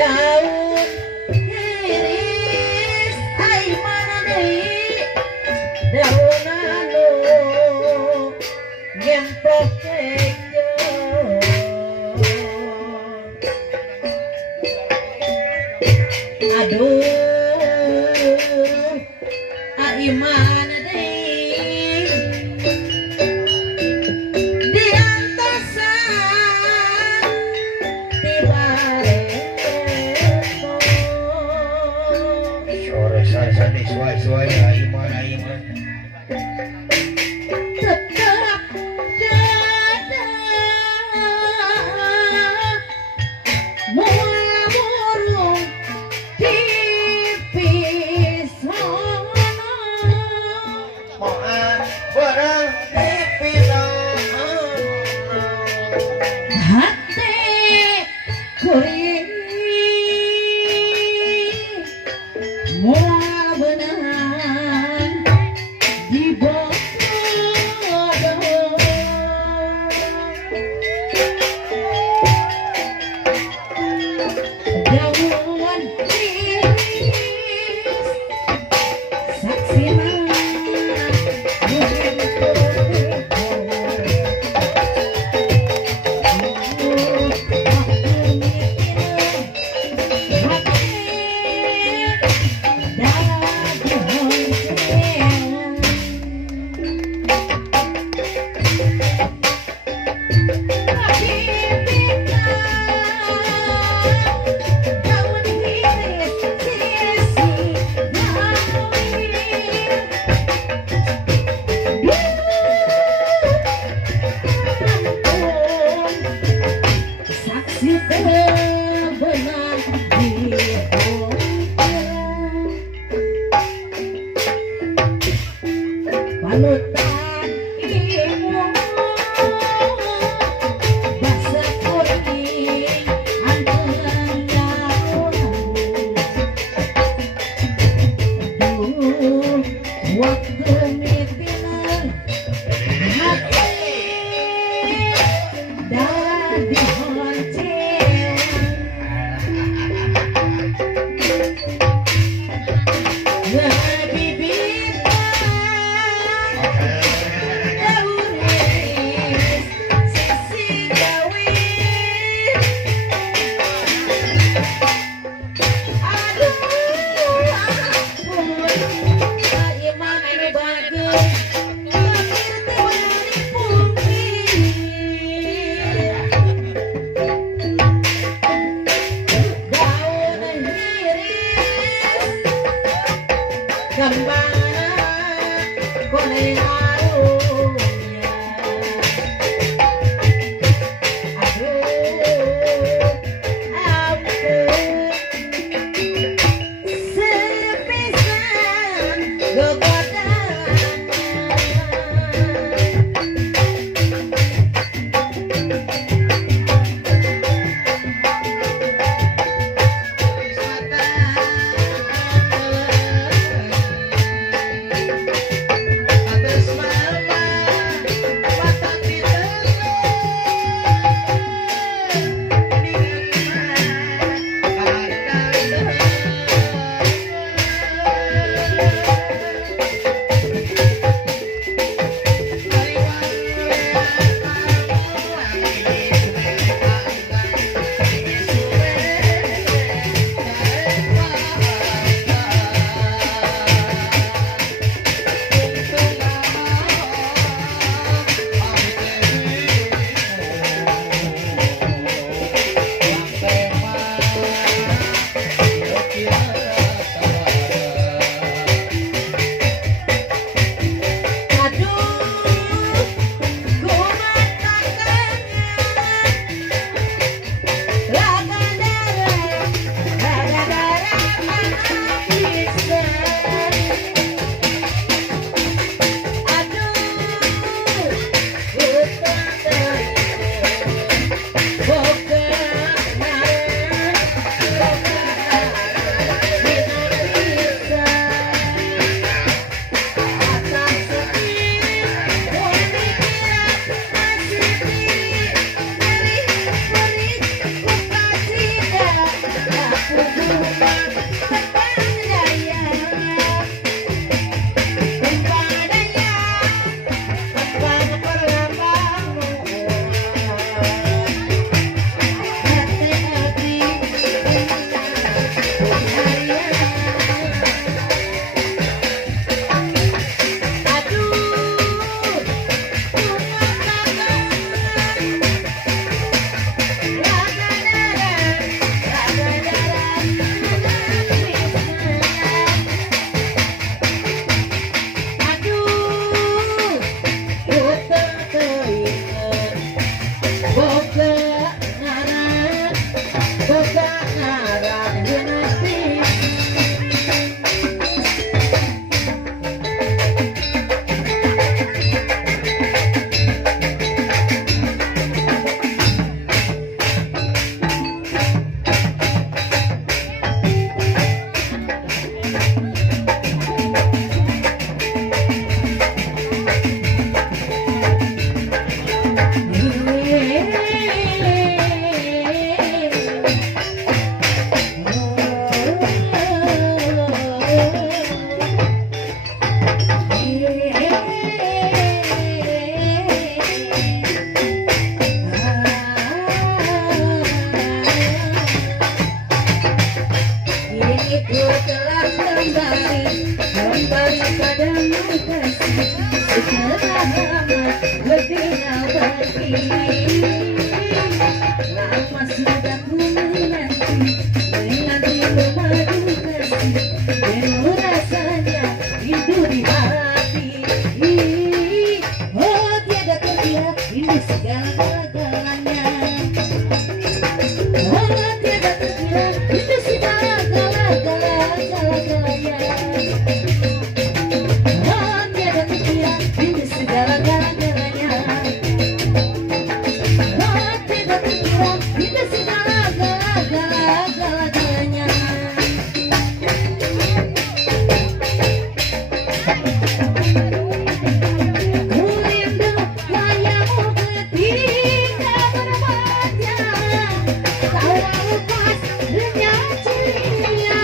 Daun, Hiris, ai mana deui daun anu ngempokkeun. Aduh, ai mana deui diantosan tibareto. Sore saya suai-suai iman. Tetap jaga moal burung di pisono. Moal barang di pisono. Hati kuring moal beunang di Daun Hiris saksina saksi tebenang di panutan ibu basa kuning anteng daun. Duh, waktu mitinan hati dadi honcean. Bibit daun lama bertinggal pergi. Lama sudah ku menanti memadu kasih, penuh rasanya rindu di hati. Oh tiada terkira rindu segala-galanya. Oh tiada terkira rindu segala-galanya. Oh tiada terkira rindu segala-galanya. Oh tiada terkira rindu segala-galanya. Ku rindu gayamu ketika bermanja, kau lepas dengan ceria.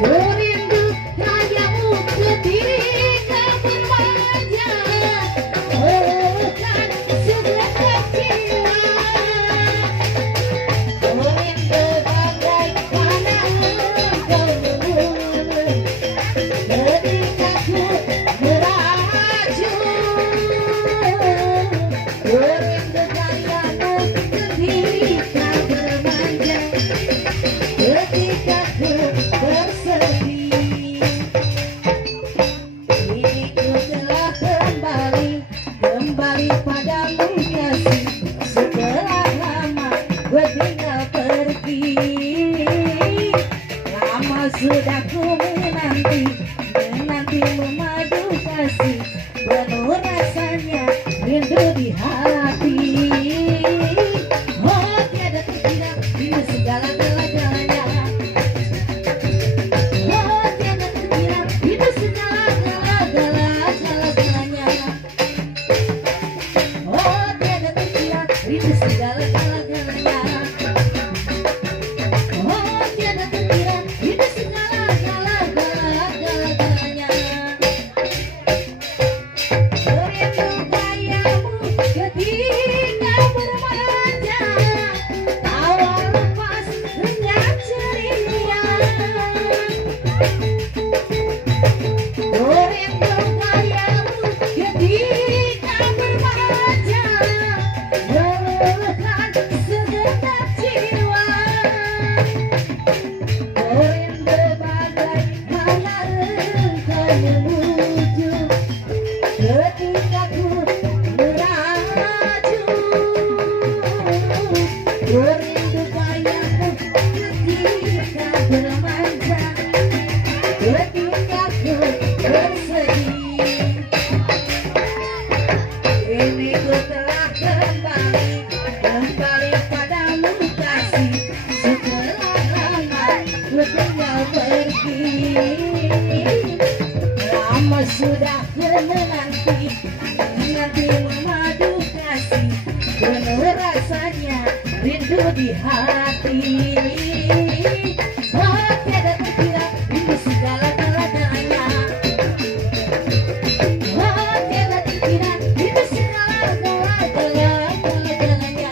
Ku rindu gayamu ketika bermanja, bukan segenap jiwa. Ku rindu bagaimana engkau ketika ku merajut. Ku rindu gayamu ketika bermanja, ketika ku bersedih. Kini ku telah kembali padamu kasih, setelah lama bertinggal pergi. Lama sudah ku menanti memadu kasih, penuh rasanya rindu di hati. Oh tiada terkira rindu segala-galanya. Oh tiada terkira rindu segala-galanya. Oh tiada terkira rindu segala-galanya. Oh tiada terkira rindu segala-galanya. Rindu gayamu ketika bermanja, tawa lepas dengan ceria. Rindu gayamu ketika bermanja, meluluhkan segenap jiwa. Rindu bagaimana engkau menuju, ketika ku meraju. Ku rindu gayamu ketika bermanja, ketika ku bersedih. Kini ku telah kembali padamu kasih, setelah lama bertinggal pergi. Lama sudah ku menanti memadu kasih, penuh rasanya rindu di hati. Oh tiada terkira rindu segala-galanya. Oh tiada terkira rindu segala-galanya.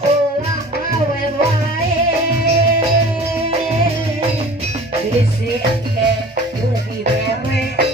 Ulah awen wae, bisi ente lebih bere.